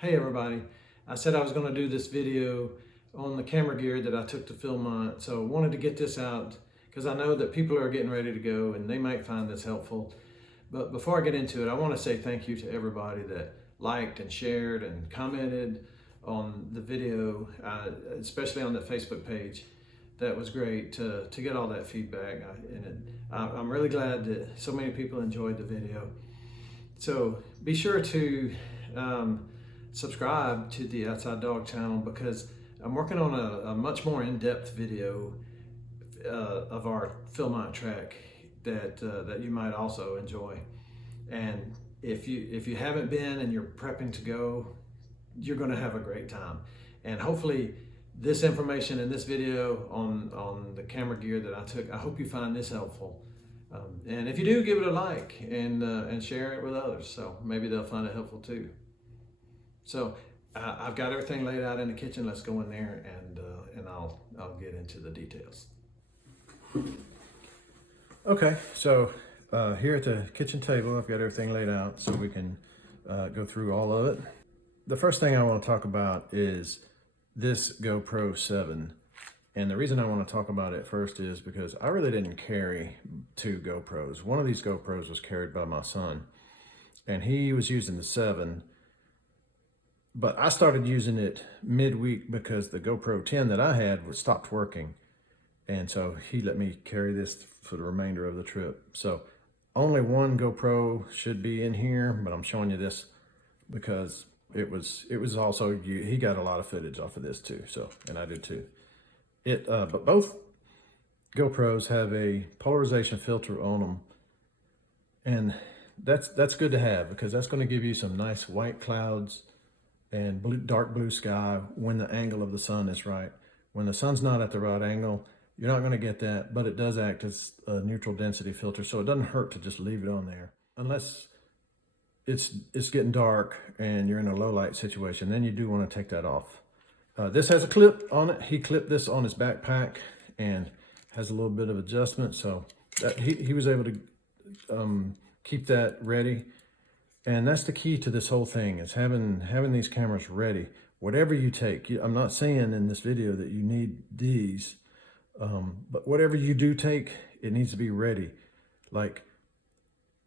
Hey everybody, I said I was going to do this video on the camera gear that I took to Philmont, so I wanted to get this out because I know that people are getting ready to go and they might find this helpful. But before I get into it, I want to say thank you to everybody that liked and shared and commented on the video, especially on the Facebook page. That was great to get all that feedback, I'm really glad that so many people enjoyed the video. So be sure to subscribe to the Outside Dog channel because I'm working on a much more in-depth video of our Philmont track that you might also enjoy. And if you haven't been and you're prepping to go, you're going to have a great time. And hopefully this information in this video on the camera gear that I took, I hope you find this helpful. And if you do, give it a like and share it with others, so maybe they'll find it helpful too. So I've got everything laid out in the kitchen. Let's go in there and I'll get into the details. Okay, so here at the kitchen table, I've got everything laid out so we can go through all of it. The first thing I want to talk about is this GoPro 7. And the reason I want to talk about it first is because I really didn't carry two GoPros. One of these GoPros was carried by my son, and he was using the 7. But I started using it midweek because the GoPro 10 that I had stopped working. And so he let me carry this for the remainder of the trip. So only one GoPro should be in here, but I'm showing you this because it was also, he got a lot of footage off of this too. So, and I did too. But both GoPros have a polarization filter on them. And that's good to have because that's going to give you some nice white clouds and dark blue sky when the angle of the sun is right. When the sun's not at the right angle, you're not going to get that, but it does act as a neutral density filter, so it doesn't hurt to just leave it on there. Unless it's getting dark and you're in a low light situation, then you do want to take that off. This has a clip on it. He clipped this on his backpack and has a little bit of adjustment, so that he was able to keep that ready. And that's the key to this whole thing, is having these cameras ready. Whatever you take, I'm not saying in this video that you need these, but whatever you do take, it needs to be ready. Like,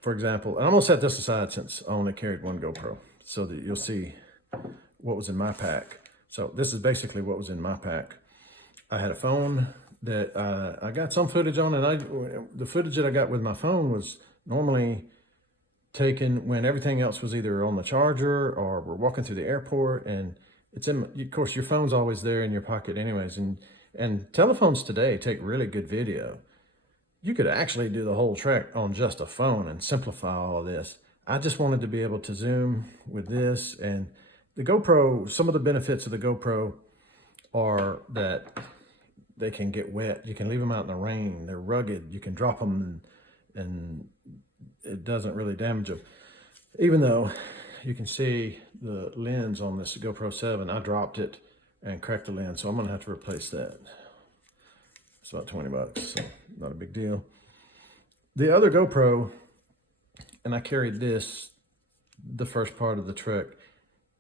for example, and I'm gonna set this aside since I only carried one GoPro so that you'll see what was in my pack. So this is basically what was in my pack. I had a phone that I got some footage on, and the footage that I got with my phone was normally taken when everything else was either on the charger or we're walking through the airport, and it's in, of course, your phone's always there in your pocket anyways, and telephones today take really good video. You could actually do the whole trek on just a phone and simplify all of this. I just wanted to be able to zoom with this, and the GoPro, some of the benefits of the GoPro are that they can get wet. You can leave them out in the rain. They're rugged. You can drop them and it doesn't really damage them. Even though you can see the lens on this GoPro 7, I dropped it and cracked the lens, so I'm gonna have to replace that. It's about 20 bucks, so not a big deal. The other GoPro, and I carried this the first part of the trek,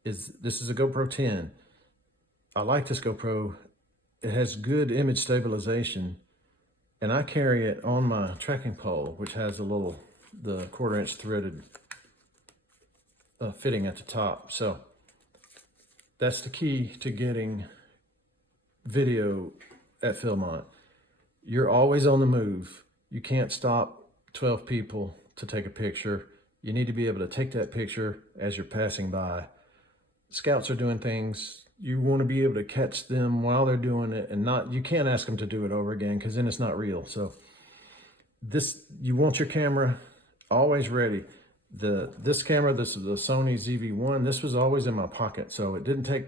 this is a GoPro 10. I like this GoPro. It has good image stabilization, and I carry it on my trekking pole, which has the 1/4-inch threaded fitting at the top. So that's the key to getting video at Philmont. You're always on the move. You can't stop 12 people to take a picture. You need to be able to take that picture as you're passing by. Scouts are doing things. You want to be able to catch them while they're doing it, and you can't ask them to do it over again because then it's not real. So you want your camera always ready. This camera, this is the Sony ZV-1. This was always in my pocket, so it didn't take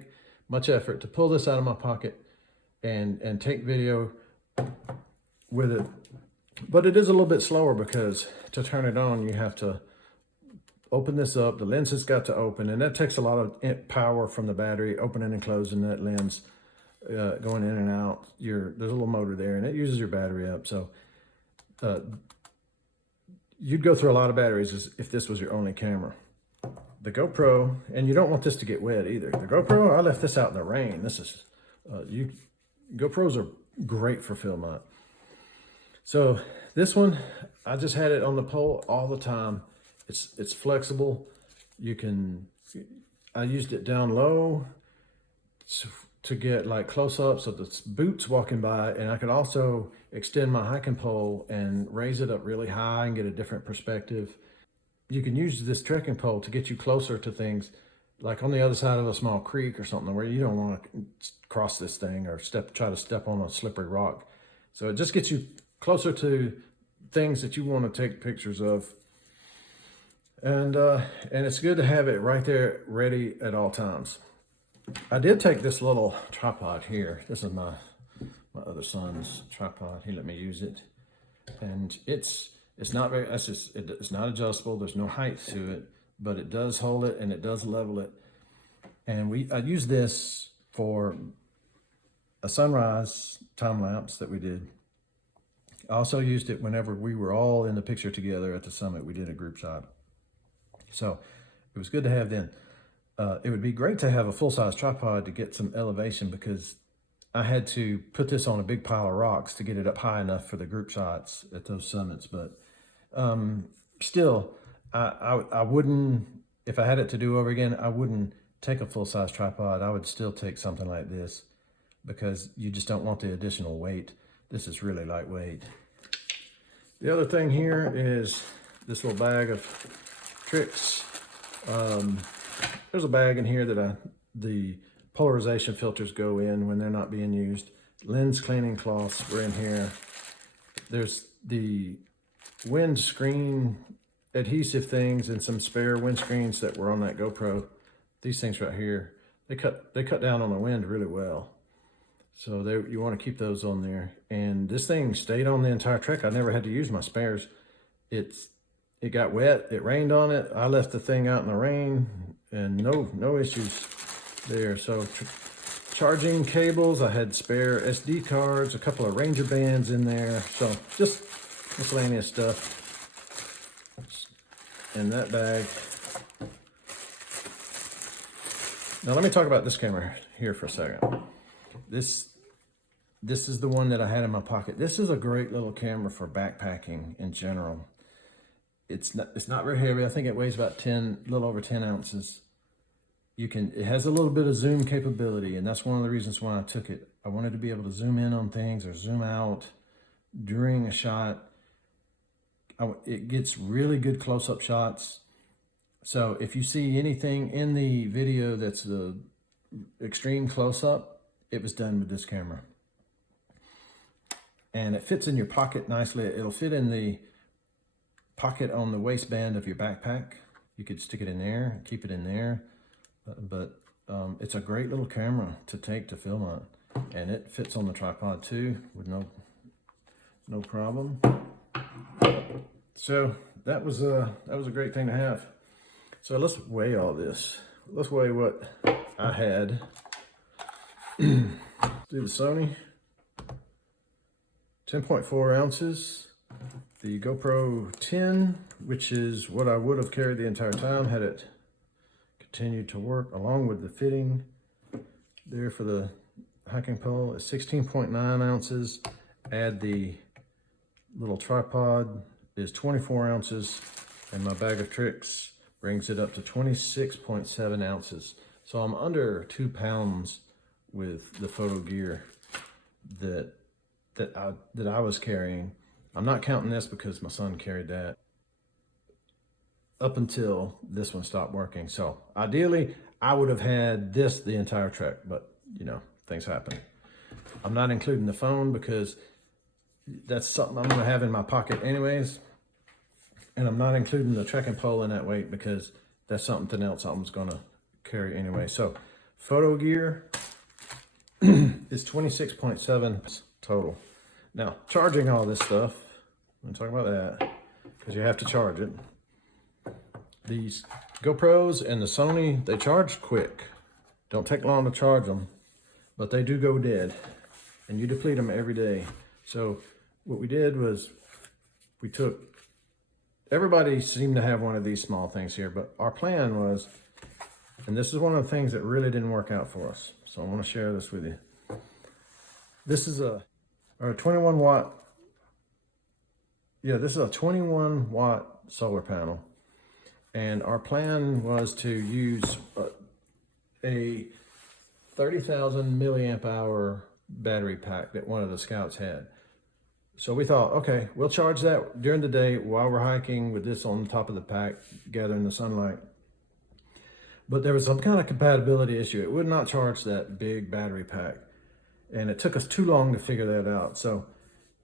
much effort to pull this out of my pocket and take video with it. But it is a little bit slower because to turn it on, you have to open this up. The lens has got to open, and that takes a lot of power from the battery, opening and closing that lens, going in and out. There's a little motor there, and it uses your battery up. So you'd go through a lot of batteries if this was your only camera. the GoPro, and you don't want this to get wet either. The GoPro, I left this out in the rain. This is, GoPros are great for Philmont. So this one, I just had it on the pole all the time. It's flexible. I used it down low to get like close-ups of the boots walking by, and I could also extend my hiking pole and raise it up really high and get a different perspective. You can use this trekking pole to get you closer to things, like on the other side of a small creek or something where you don't want to cross this thing or try to step on a slippery rock. So it just gets you closer to things that you want to take pictures of. And it's good to have it right there ready at all times. I did take this little tripod here. This is my other son's tripod. He let me use it. And it's not very, it's not adjustable. There's no height to it, but it does hold it and it does level it. And I used this for a sunrise time lapse that we did. I also used it whenever we were all in the picture together at the summit. We did a group shot. So it was good to have then. It would be great to have a full-size tripod to get some elevation, because I had to put this on a big pile of rocks to get it up high enough for the group shots at those summits. But still, I wouldn't, if I had it to do over again, I wouldn't take a full-size tripod. I would still take something like this, because you just don't want the additional weight. This is really lightweight. The other thing here is this little bag of tricks. There's a bag in here that the polarization filters go in when they're not being used. Lens cleaning cloths were in here. There's the windscreen adhesive things and some spare windscreens that were on that GoPro. These things right here, they cut down on the wind really well. So you want to keep those on there. And this thing stayed on the entire trek. I never had to use my spares. It got wet, it rained on it. I left the thing out in the rain and no issues there. So charging cables, I had spare SD cards, a couple of Ranger bands in there. So just miscellaneous stuff in that bag. Now let me talk about this camera here for a second. This is the one that I had in my pocket. This is a great little camera for backpacking in general. It's not very heavy. I think it weighs about a little over 10 ounces. It has a little bit of zoom capability, and that's one of the reasons why I took it. I wanted to be able to zoom in on things or zoom out during a shot. It gets really good close-up shots. So if you see anything in the video that's the extreme close-up, it was done with this camera. And it fits in your pocket nicely. It'll fit in the pocket on the waistband of your backpack. You could stick it in there, keep it in there. But it's a great little camera to take to Philmont, and it fits on the tripod too with no problem. So that was a great thing to have. So let's weigh all this. Let's weigh what I had. Do the Sony, 10.4 ounces. The GoPro 10, which is what I would have carried the entire time had it continued to work, along with the fitting there for the hiking pole, is 16.9 ounces. Add the little tripod is 24 ounces, and my bag of tricks brings it up to 26.7 ounces. So I'm under 2 pounds with the photo gear that I was carrying. I'm not counting this because my son carried that up until this one stopped working. So ideally, I would have had this the entire trek, but you know, things happen. I'm not including the phone because that's something I'm gonna have in my pocket anyways. And I'm not including the trekking pole in that weight because that's something else I was gonna carry anyway. So photo gear is 26.7 total. Now, charging all this stuff, I'm talking about that because you have to charge it. These GoPros and the Sony, they charge quick. Don't take long to charge them, but they do go dead, and you deplete them every day. So what we did was we took everybody seemed to have one of these small things here, but our plan was, and this is one of the things that really didn't work out for us. So I want to share this with you. This is our 21 watt. Yeah, this is a 21 watt solar panel. And our plan was to use a 30,000 milliamp hour battery pack that one of the scouts had. So we thought, okay, we'll charge that during the day while we're hiking with this on top of the pack, gathering the sunlight. But there was some kind of compatibility issue. It would not charge that big battery pack. And it took us too long to figure that out. So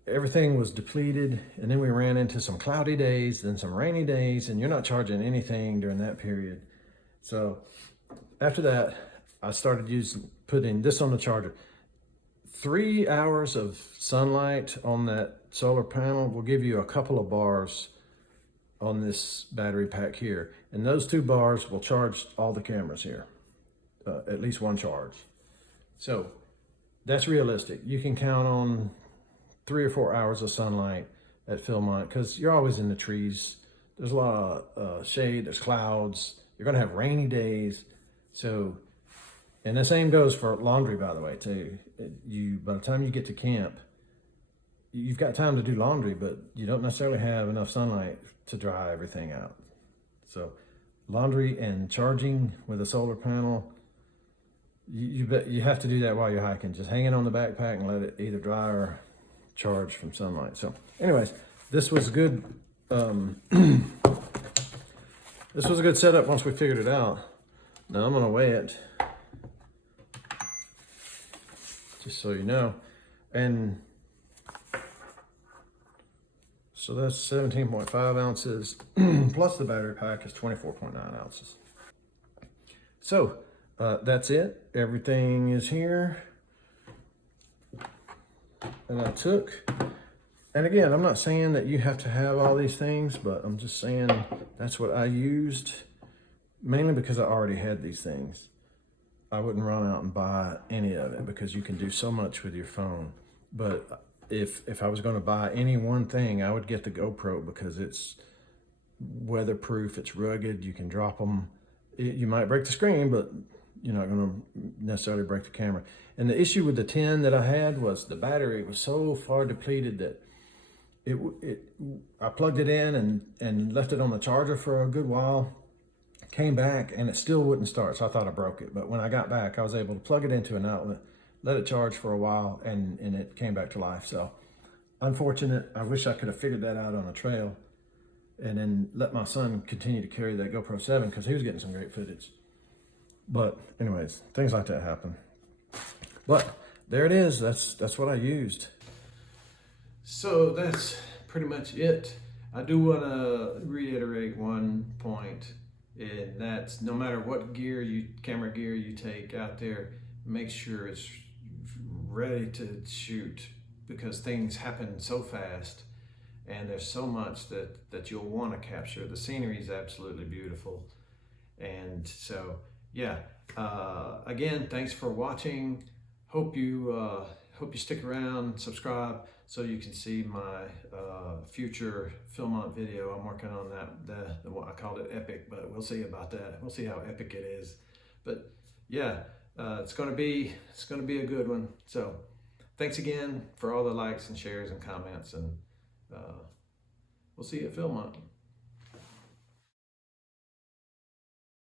everything was depleted, and then we ran into some cloudy days, then some rainy days, and you're not charging anything during that period. So after that, I started putting this on the charger. 3 hours of sunlight on that solar panel will give you a couple of bars on this battery pack here. And those 2 bars will charge all the cameras here, at least one charge. So that's realistic. You can count on 3 or 4 hours of sunlight at Philmont because you're always in the trees. There's a lot of shade, there's clouds. You're gonna have rainy days. So, and the same goes for laundry, by the way, too. By the time you get to camp, you've got time to do laundry, but you don't necessarily have enough sunlight to dry everything out. So laundry and charging with a solar panel, you have to do that while you're hiking. Just hang it on the backpack and let it either dry or charge from sunlight. So anyways, this was good. This was a good setup once we figured it out. Now I'm gonna weigh it, just so you know. And so that's 17.5 ounces, plus the battery pack is 24.9 ounces. So that's it. Everything is here. And I took, and again, I'm not saying that you have to have all these things, but I'm just saying that's what I used, mainly because I already had these things. I wouldn't run out and buy any of it because you can do so much with your phone. But if I was going to buy any one thing, I would get the Gopro because it's weatherproof, it's rugged, you can drop them. You might break the screen, but you're not going to necessarily break the camera. And the issue with the 10 that I had was the battery was so far depleted that I plugged it in and left it on the charger for a good while, came back and it still wouldn't start. So I thought I broke it. But when I got back, I was able to plug it into an outlet, let it charge for a while, and it came back to life. So unfortunate. I wish I could have figured that out on a trail and then let my son continue to carry that GoPro 7 because he was getting some great footage. But anyways, things like that happen. But there it is. That's what I used. So that's pretty much it. I do want to reiterate one point, and that's no matter what camera gear you take out there, make sure it's ready to shoot because things happen so fast and there's so much that you'll want to capture. The scenery is absolutely beautiful. And so, yeah, again, thanks for watching. Hope you stick around, subscribe, so you can see my future Philmont video. I'm working on that. I called it epic, but we'll see about that. We'll see how epic it is. But yeah, it's gonna be a good one. So thanks again for all the likes and shares and comments, and we'll see you at Philmont.